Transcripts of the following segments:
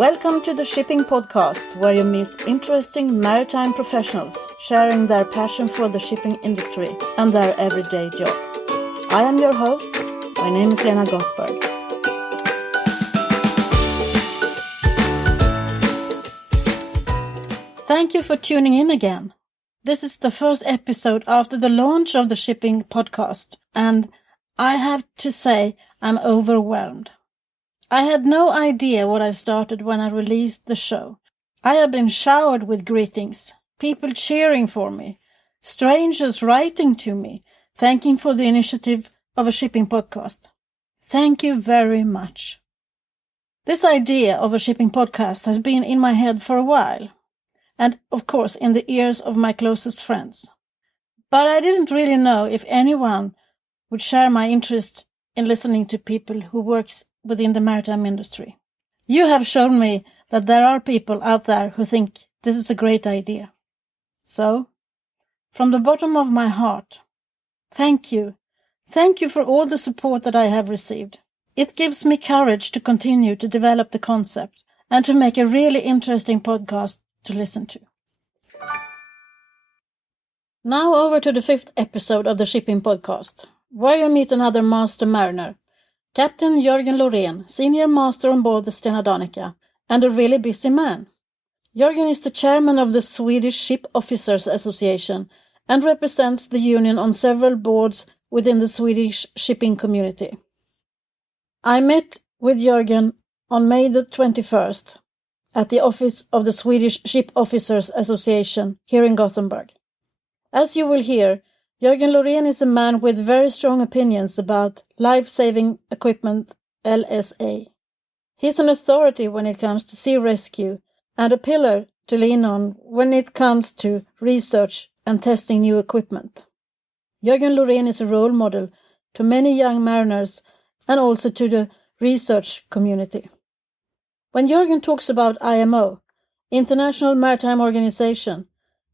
Welcome to the Shipping Podcast, where you meet interesting maritime professionals sharing their passion for the shipping industry and their everyday job. I am your host. My name is Lena Gothberg. Thank you for tuning in again. This is the first episode after the launch of the Shipping Podcast, and I have to say I'm overwhelmed. I had no idea what I started when I released the show. I have been showered with greetings, people cheering for me, strangers writing to me, thanking for the initiative of a shipping podcast. Thank you very much. This idea of a shipping podcast has been in my head for a while, and of course in the ears of my closest friends. But I didn't really know if anyone would share my interest in listening to people who works within the maritime industry. You have shown me that there are people out there who think this is a great idea. So, from the bottom of my heart, thank you. Thank you for all the support that I have received. It gives me courage to continue to develop the concept and to make a really interesting podcast to listen to. Now over to the 5th episode of the Shipping Podcast, where you meet another master mariner, Captain Jörgen Lorén, senior master on board the Stena DANICA, and a really busy man. Jörgen is the chairman of the Swedish Ship Officers Association and represents the union on several boards within the Swedish shipping community. I met with Jörgen on May the 21st at the office of the Swedish Ship Officers Association here in Gothenburg. As you will hear, Jörgen Lorén is a man with very strong opinions about life-saving equipment, LSA. He's an authority when it comes to sea rescue and a pillar to lean on when it comes to research and testing new equipment. Jörgen Lorén is a role model to many young mariners and also to the research community. When Jörgen talks about IMO, International Maritime Organization,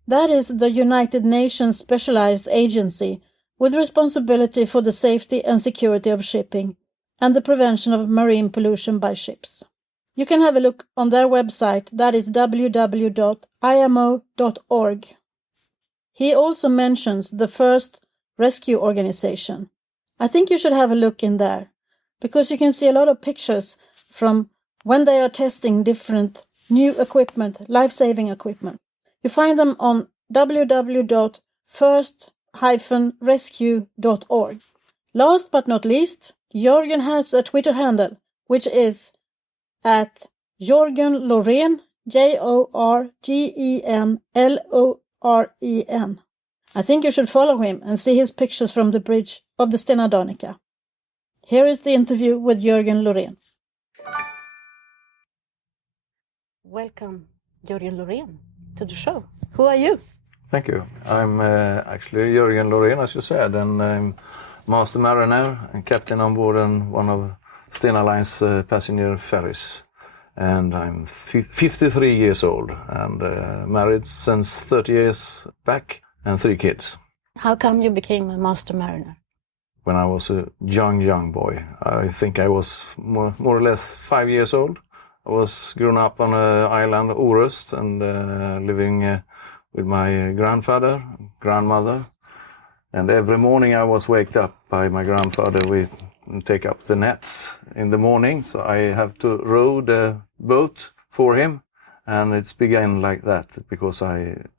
that is the United Nations specialized agency with responsibility for the safety and security of shipping and the prevention of marine pollution by ships. You can have a look on their website, that is www.imo.org. He also mentions the first rescue organization. I think you should have a look in there, because you can see a lot of pictures from when they are testing different new equipment, life-saving equipment. You find them on www.first-rescue.org. Last but not least, Jörgen has a Twitter handle, which is at Jörgen Lorén, JORGENLOREN. I think you should follow him and see his pictures from the bridge of the Stena DANICA. Here is the interview with Jörgen Lorén. Welcome, Jörgen Lorén, to the show. Who are you? Thank you. I'm actually Jörgen Lorén, as you said, and I'm master mariner and captain on board on one of Stena Line's passenger ferries. And I'm 53 years old and married since 30 years back and 3 kids. How come you became a master mariner? When I was a young boy, I think I was more or less 5 years old. I was grown up on an island, Orust, and living with my grandfather, grandmother. And every morning I was waked up by my grandfather. We take up the nets in the morning, so I have to row the boat for him. And it's begun like that, because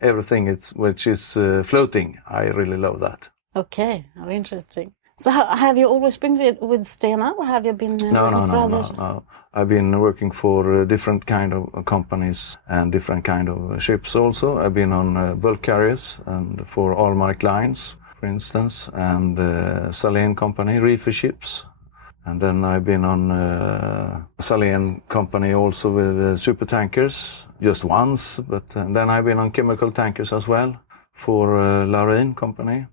everything which is floating, I really love that. Okay, how interesting. So have you always been with Stena, or have you been working for others? No. I've been working for different kind of companies and different kind of ships also. I've been on bulk carriers and for Allmark Lines, for instance, and Lorén company, reefer ships. And then I've been on Lorén company also with super tankers, just once. But then I've been on chemical tankers as well for Lorén company.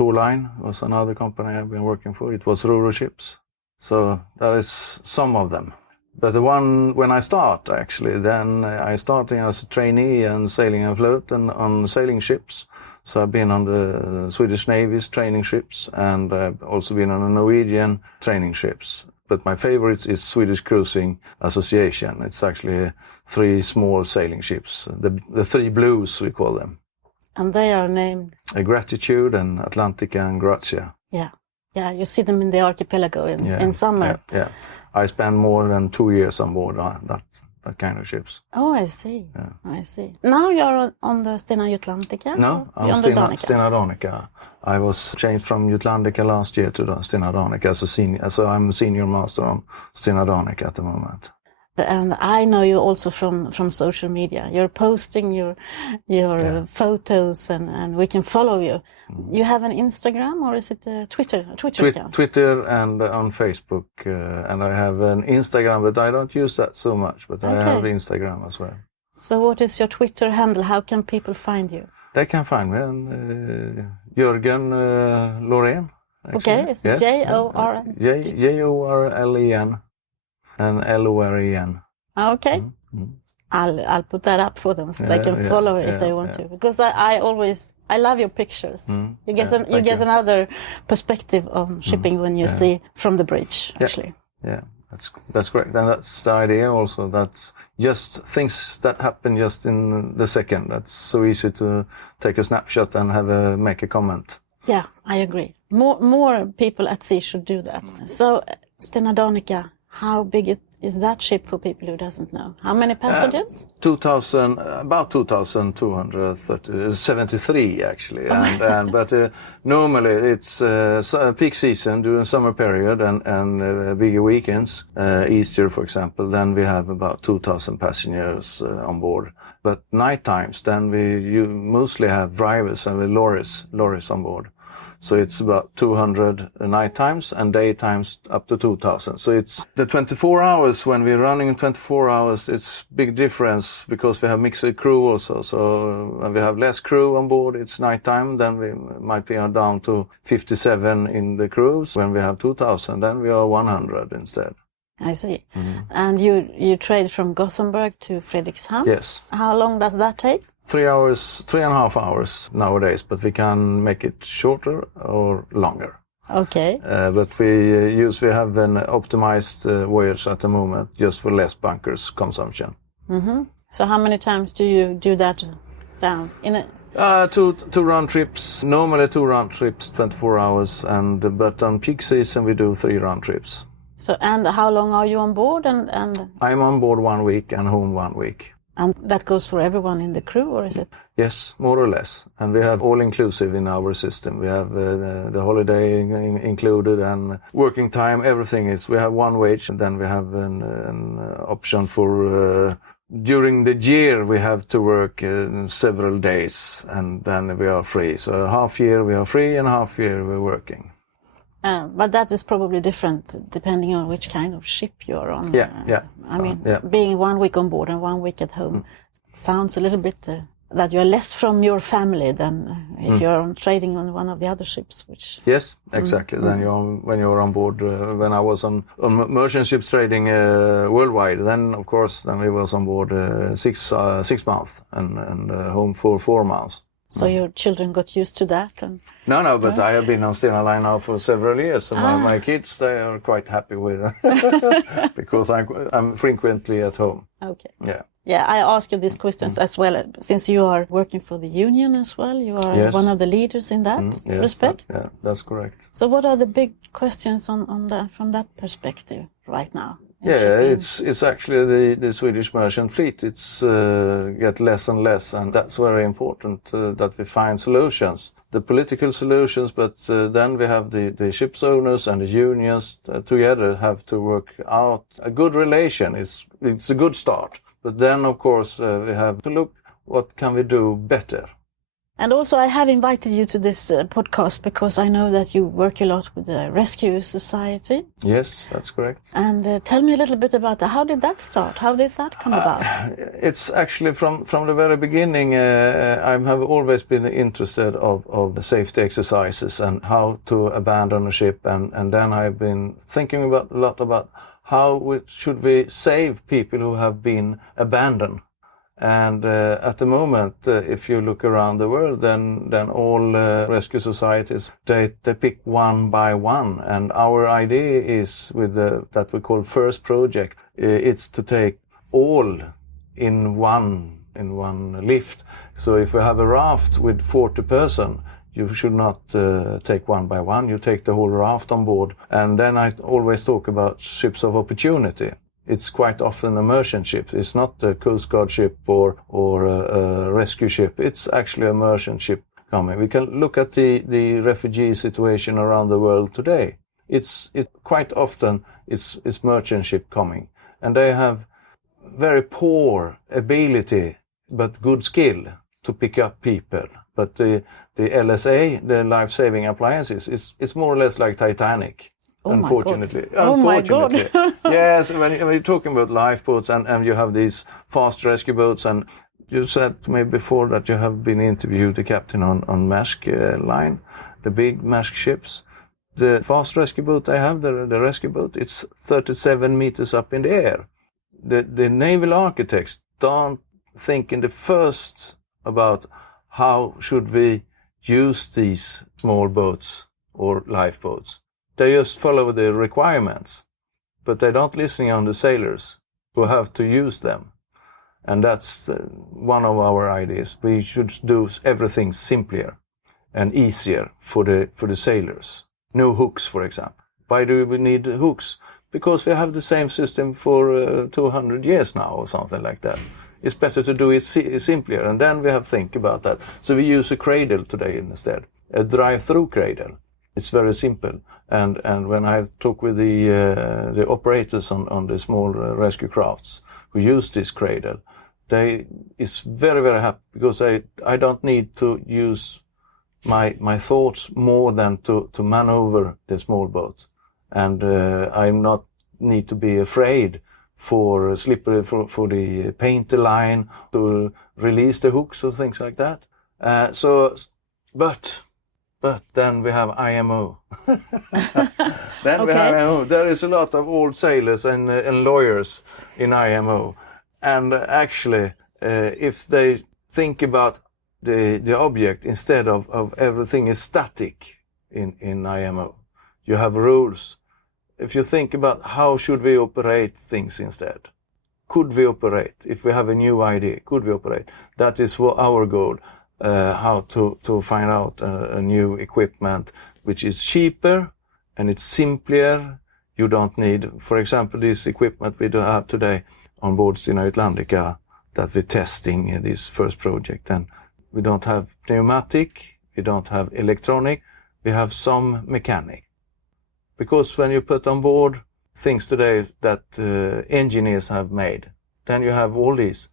Line was another company I've been working for. It was Roro ships. So that is some of them. But the one when I start, actually, then I started as a trainee and sailing and float and on sailing ships. So I've been on the Swedish Navy's training ships, and I've also been on the Norwegian training ships. but my favorite is Swedish Cruising Association. It's actually 3 small sailing ships, the 3 blues we call them. And they are named? Gratitude and Atlantica and Grazia. Yeah, you see them in the archipelago in summer. Yeah. I spend more than 2 years on board that kind of ships. Oh, I see. Yeah. I see. Now you're on the Stena Jutlantica? No, I'm on Stena DANICA. I was changed from Jutlantica last year to the Stena DANICA as a senior. So I'm a senior master on Stena DANICA at the moment. And I know you also from social media. You're posting your photos and we can follow you. You have an Instagram or is it a Twitter account? Twitter and on Facebook. And I have an Instagram, but I don't use that so much. But I have Instagram as well. So what is your Twitter handle? How can people find you? They can find me on Jörgen Lorén. Okay, it's Jorlen. Jorlen. And Lorén. Okay. Mm-hmm. I'll put that up for them so they can follow if they want to. Because I love your pictures. You get another perspective of shipping when you see from the bridge, actually. Yeah, that's correct. And that's the idea also. That's just things that happen just in the second. That's so easy to take a snapshot and make a comment. Yeah, I agree. More people at sea should do that. So, Stena DANICA, how big is that ship for people who doesn't know? How many passengers? About 2,273 actually. But normally it's peak season during summer period and bigger weekends, Easter for example, then we have about 2,000 passengers on board. But night times, then you mostly have drivers and lorries on board. So it's about 200 night times and day times up to 2,000. So it's the 24 hours, when we're running in 24 hours, it's big difference because we have mixed crew also. So when we have less crew on board, it's night time, then we might be down to 57 in the crews. When we have 2,000, then we are 100 instead. I see. Mm-hmm. And you trade from Gothenburg to Fredrikshavn? Yes. Have long does that take? 3.5 hours nowadays, but we can make it shorter or longer. Okay. But we have an optimized voyage at the moment just for less bunkers consumption. Mm-hmm. So how many times do you do that down? Two round trips, normally 2 round trips, 24 hours, but on peak season we do 3 round trips. So, and how long are you on board? And I'm on board 1 week and home 1 week. And that goes for everyone in the crew, or is it? Yes, more or less. And we have all-inclusive in our system. We have the holiday included and working time, everything is. We have one wage, and then we have an option for... during the year, we have to work several days, and then we are free. So half year we are free, and half year we're working. But that is probably different depending on which kind of ship you're on. Yeah. I mean, being 1 week on board and 1 week at home sounds a little bit that you're less from your family than if you're trading on one of the other ships. Yes, exactly. Then when you're on board. When I was on merchant ships trading worldwide, then of course we was on board 6 months and home for 4 months. So your children got used to that? No, but I have been on Stena Line now for several years. So my kids, they are quite happy with it because I'm frequently at home. Okay. Yeah. Yeah, I ask you these questions as well, since you are working for the union as well. You are one of the leaders in that respect. Yeah, that's correct. So what are the big questions from that perspective right now? Yeah, it's actually the Swedish merchant fleet. It's get less and less, and that's very important that we find solutions. The political solutions, but then we have the ships owners and the unions together have to work out a good relation. It's a good start, but then of course we have to look what can we do better. And also I have invited you to this podcast because I know that you work a lot with the Rescue Society. Yes, that's correct. And tell me a little bit about that. How did that start? How did that come about? It's actually from the very beginning. I have always been interested of the safety exercises and how to abandon a ship. And then I've been thinking a lot about how should we save people who have been abandoned. And at the moment, if you look around the world, then all rescue societies, they pick one by one. And our idea is with that we call first project, it's to take all in one lift. So if we have a raft with 40 person, you should not take one by one. You take the whole raft on board. And then I always talk about ships of opportunity. It's quite often a merchant ship. It's not a Coast Guard ship or a rescue ship. It's actually a merchant ship coming. We can look at the refugee situation around the world today. It's quite often it's merchant ship coming, and they have very poor ability but good skill to pick up people. But the LSA, the life-saving appliances, it's more or less like Titanic. Oh unfortunately. My God. Yes, when you're talking about lifeboats and you have these fast rescue boats, and you said to me before that you have been interviewed the captain on Maersk line, the big Maersk ships. The fast rescue boat I have, the rescue boat, it's 37 meters up in the air. The naval architects don't think in the first about how should we use these small boats or lifeboats. They just follow the requirements, but they don't listen on the sailors who have to use them. And that's one of our ideas. We should do everything simpler and easier for the sailors. No hooks, for example. Why do we need hooks? Because we have the same system for 200 years now or something like that. It's better to do it simpler, and then we have to think about that. So we use a cradle today instead, a drive-through cradle. It's very simple, and when I talk with the operators on the small rescue crafts who use this cradle, they is very, very happy, because I don't need to use my thoughts more than to maneuver the small boat, and I'm not need to be afraid for slippery for the painter line to release the hooks or things like that. But then we have IMO. We have IMO. There is a lot of old sailors and lawyers in IMO. And actually, if they think about the object instead of everything is static in IMO, you have rules. If you think about how should we operate things instead, could we operate? If we have a new idea, could we operate? That is our goal. How to find out a new equipment which is cheaper and it's simpler. You don't need, for example, this equipment we do have today on board Stena DANICA that we're testing in this first project. And we don't have pneumatic, we don't have electronic, we have some mechanic. Because when you put on board things today that engineers have made, then you have all these.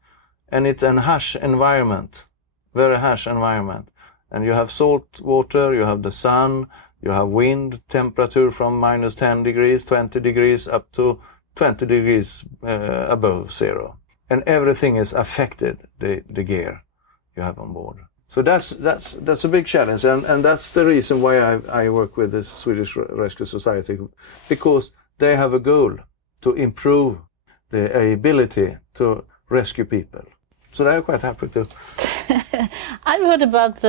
And it's a harsh environment. Very harsh environment, and you have salt water, you have the sun, you have wind, temperature from minus 10 degrees, 20 degrees up to 20 degrees above zero, and everything is affected, the gear you have on board. So that's a big challenge, and that's the reason why I work with the Swedish Rescue Society, because they have a goal to improve the ability to rescue people. So they're quite happy to. I've heard about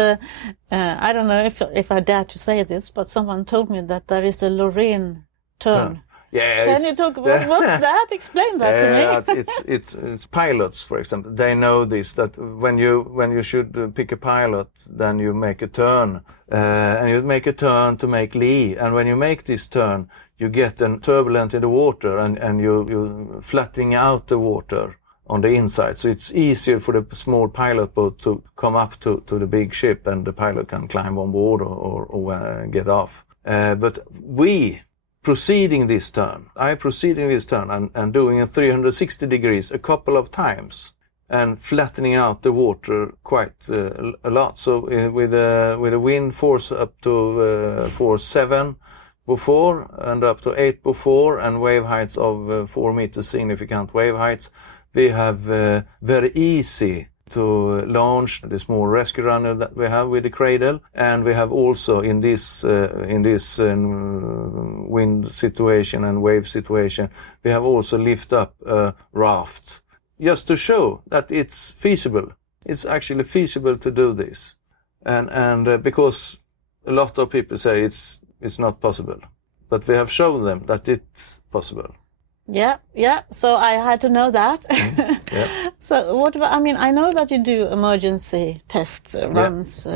I don't know if I dare to say this, but someone told me that there is a Lorén turn. Yeah. Can you talk about what's that? Explain that to me. It's pilots, for example. They know this, that when you should pick a pilot, then you make a turn, and you make a turn to make lee. And when you make this turn, you get a turbulence in the water, and you're flattening out the water on the inside. So it's easier for the small pilot boat to come up to the big ship, and the pilot can climb on board or get off. But I proceeding this turn and doing a 360 degrees a couple of times and flattening out the water quite a lot. So with a wind force up to force 7 before and up to 8 before, and wave heights of 4 meters, significant wave heights, we have very easy to launch the small rescue runner that we have with the cradle, and we have also in this wind situation and wave situation, we have also lift up a raft just to show that it's feasible. It's actually feasible to do this. And because a lot of people say it's not possible. But we have shown them that it's possible. Yeah. So I had to know that. Yeah. So what about, I know that you do emergency test runs.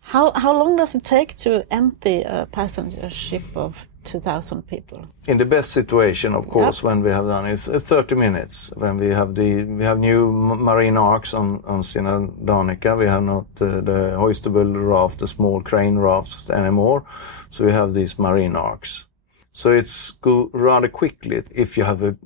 How long does it take to empty a passenger ship of 2,000 people? In the best situation, of course, when we have done it's 30 minutes. When we have new marine arcs on Stena DANICA, we have not the hoistable raft, the small crane rafts anymore. So we have these marine arcs. So it's go rather quickly if you have a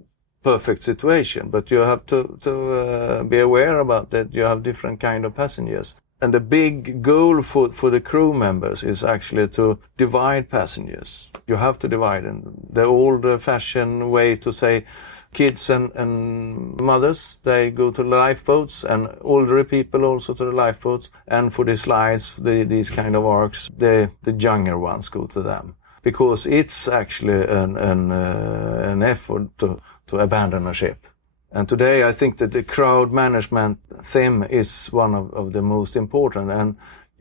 perfect situation, but you have to be aware about that you have different kind of passengers. And the big goal for the crew members is actually to divide passengers. You have to divide them. The old-fashioned way to say kids and mothers, they go to the lifeboats, and older people also to the lifeboats. And for the slides, these kind of arcs, the younger ones go to them. Because it's actually an effort to abandon a ship. And today I think that the crowd management theme is one of the most important. And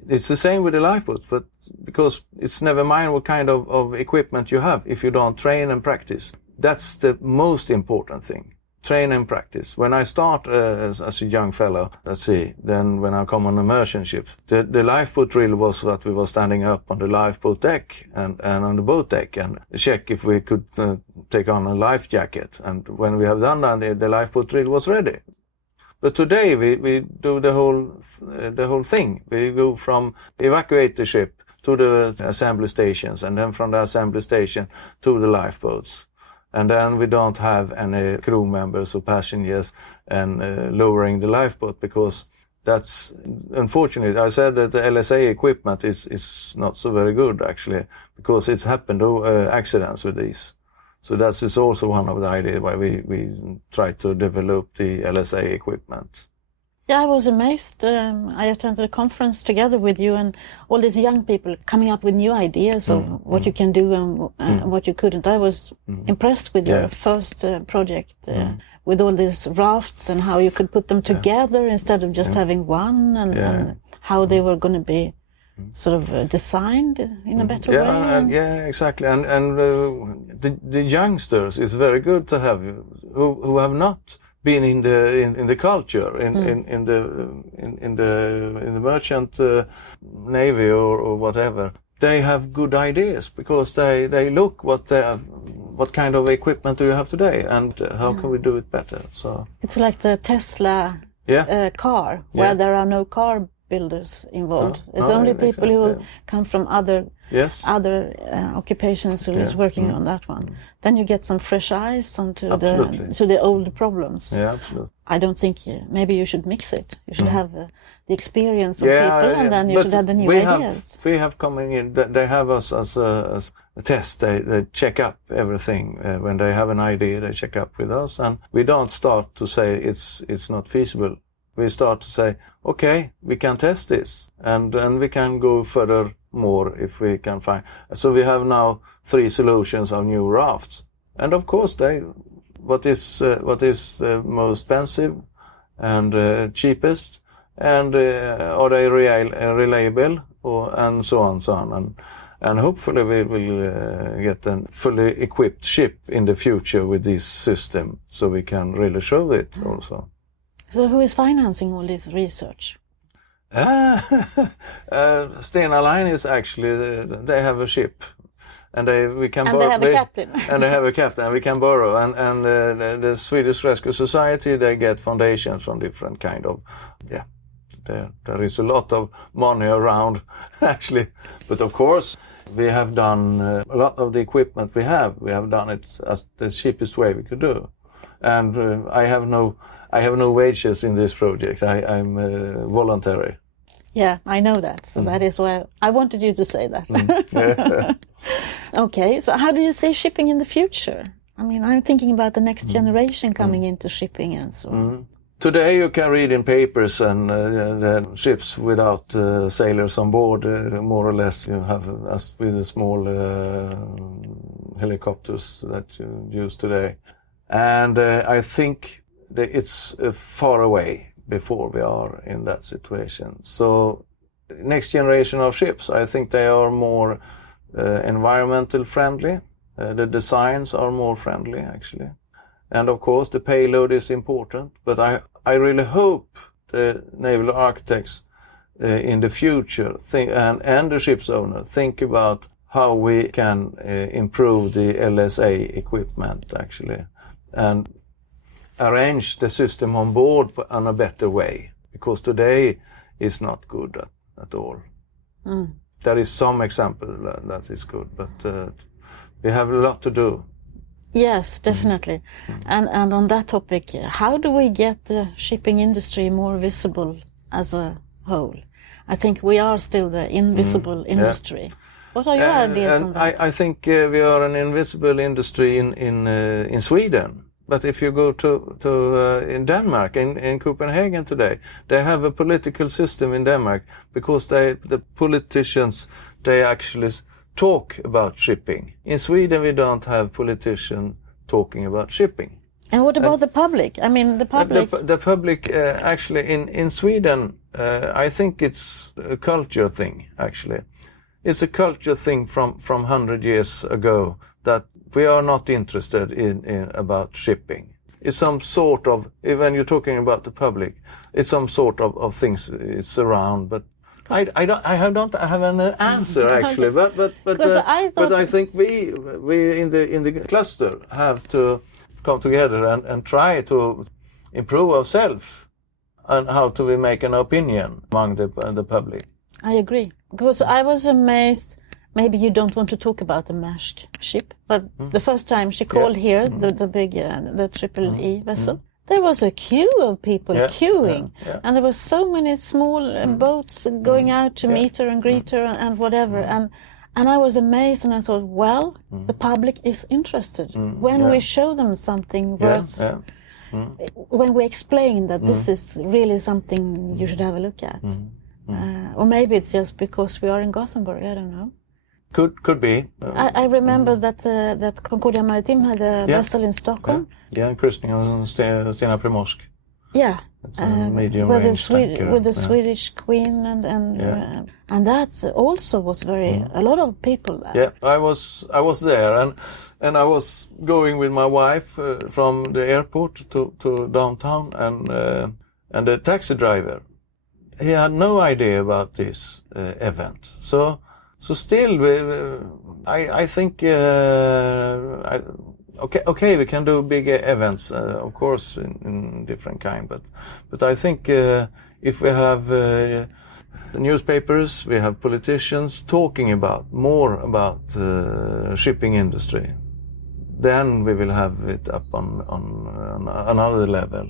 it's the same with the lifeboats, but because it's never mind what kind of equipment you have if you don't train and practice. That's the most important thing. Train and practice. When I start as a young fellow, then when I come on immersion ships, the lifeboat drill was that we were standing up on the lifeboat deck and on the boat deck and check if we could take on a life jacket. And when we have done that, the lifeboat drill was ready. But today we do the whole thing. We go from evacuate the ship to the assembly stations, and then from the assembly station to the lifeboats. And then we don't have any crew members or passengers and lowering the lifeboat, because that's unfortunate. I said that the LSA equipment is not so very good actually, because it's happened accidents with these. So that is also one of the ideas why we try to develop the LSA equipment. Yeah, I was amazed. I attended a conference together with you and all these young people coming up with new ideas of what you can do and what you couldn't. I was impressed with your first project with all these rafts and how you could put them together instead of just having one, and how they were going to be sort of designed in a better way. Yeah, exactly. And the youngsters is very good to have who have not been in the culture in the merchant navy or whatever. They have good ideas because they look what kind of equipment do you have today and how can we do it better. So it's like the Tesla car where there are no car builders involved. It's only people who come from other occupations who is working on that one. Then you get some fresh eyes onto the old problems. Yeah, absolutely. I don't think maybe you should mix it. You should have the experience of people, and then you should have the new ideas. We have coming in. They have us as a test. They check up everything when they have an idea. They check up with us, and we don't start to say it's not feasible. We start to say, okay, we can test this, and we can go further more if we can find. So we have now 3 solutions of new rafts, and of course what is the most expensive and cheapest, and are they reliable, and so on, and hopefully we will get a fully equipped ship in the future with this system, so we can really show it also. So who is financing all this research? Stena Line is actually, they have a ship. And they have a captain. And they have a captain, we can borrow. And the Swedish Rescue Society, they get foundations from different kind of, there is a lot of money around, actually. But of course, we have done a lot of the equipment we have done it as the cheapest way we could do. And I have no wages in this project. I'm voluntary. Yeah, I know that. So that is why I wanted you to say that. Okay, so how do you see shipping in the future? I mean, I'm thinking about the next generation coming into shipping and so on. Today you can read in papers and the ships without sailors on board, more or less. You have as with the small helicopters that you use today. And I think it's far away before we are in that situation. So next generation of ships, I think they are more environmental friendly. The designs are more friendly, actually. And of course, the payload is important. But I really hope the naval architects in the future and the ship's owner think about how we can improve the LSA equipment, actually, and arrange the system on board in a better way, because today is not good at all. There is some example that is good, but we have a lot to do. Yes, definitely. And on that topic, how do we get the shipping industry more visible as a whole? I think we are still the invisible industry. Yeah. What are your ideas on that? I think we are an invisible industry in Sweden. But if you go to in Denmark, in Copenhagen today, they have a political system in Denmark because the politicians, they actually talk about shipping. In Sweden, we don't have politicians talking about shipping. And what about the public? I mean, the public... The public, actually, in Sweden, I think it's a culture thing, actually. It's a culture thing from 100 years ago that we are not interested in about shipping. It's some sort of, when you're talking about the public, it's some sort of things it's around, but I don't have an answer actually. But I think we in the cluster have to come together and try to improve ourselves, and how do we make an opinion among the public. I agree, because I was amazed. Maybe you don't want to talk about the Maersk ship, but the first time she called here, the big, the Triple E vessel, there was a queue of people queuing, and there were so many small boats going out to meet her and greet her and whatever, and I was amazed, and I thought, well, the public is interested when we show them something worth. When we explain that this is really something you should have a look at, or maybe it's just because we are in Gothenburg. I don't know. Could be. I remember that Concordia Maritime had a vessel in Stockholm. Yeah, christening on Stena Primorsk. Yeah, medium with range tanker. With the Swedish Queen and that also was a lot of people there. Yeah, I was there, and I was going with my wife from the airport to downtown, and the taxi driver, he had no idea about this event. So still, I think, okay, we can do big events, of course, in different kind, but I think if we have the newspapers, we have politicians talking more about shipping industry, then we will have it up on another level.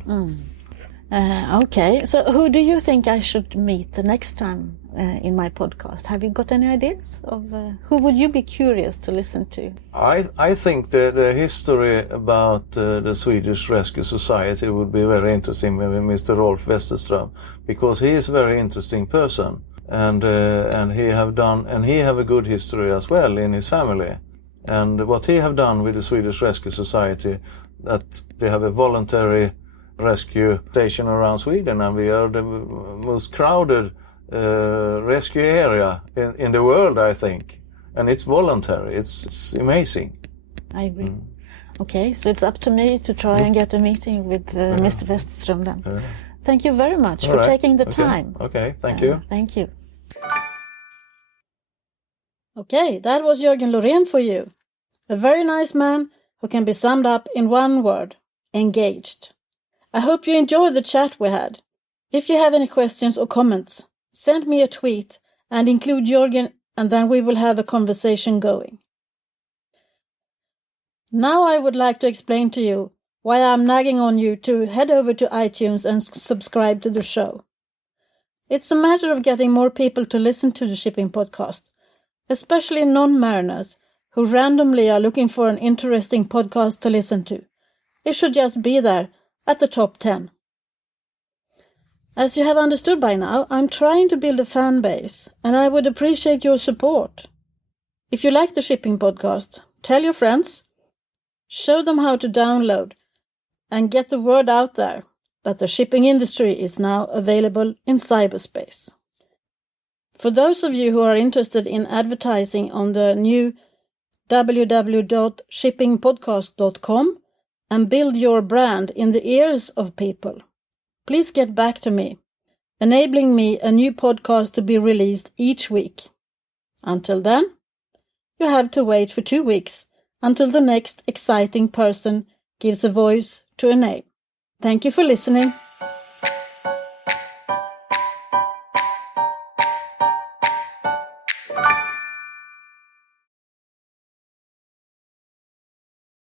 Okay, so who do you think I should meet the next time in my podcast? Have you got any ideas of who would you be curious to listen to? I think the history about the Swedish Rescue Society would be very interesting with Mr. Rolf Westerström, because he is a very interesting person, and he have a good history as well in his family, and what he have done with the Swedish Rescue Society, that we have a voluntary rescue station around Sweden, and we are the most crowded rescue area in the world, I think, and it's voluntary. It's amazing. I agree. Okay, so it's up to me to try and get a meeting with Mr. Westerström then. Thank you very much for taking the time. Okay, thank you. Thank you. Okay, that was Jörgen Lorén for you. A very nice man who can be summed up in one word: engaged. I hope you enjoyed the chat we had. If you have any questions or comments, send me a tweet and include Jörgen, and then we will have a conversation going. Now I would like to explain to you why I'm nagging on you to head over to iTunes and subscribe to the show. It's a matter of getting more people to listen to the shipping podcast, especially non-mariners who randomly are looking for an interesting podcast to listen to. It should just be there at the top 10. As you have understood by now, I'm trying to build a fan base, and I would appreciate your support. If you like the shipping podcast, tell your friends, show them how to download, and get the word out there that the shipping industry is now available in cyberspace. For those of you who are interested in advertising on the new www.shippingpodcast.com and build your brand in the ears of people, please get back to me, enabling me a new podcast to be released each week. Until then, you have to wait for 2 weeks until the next exciting person gives a voice to a name. Thank you for listening.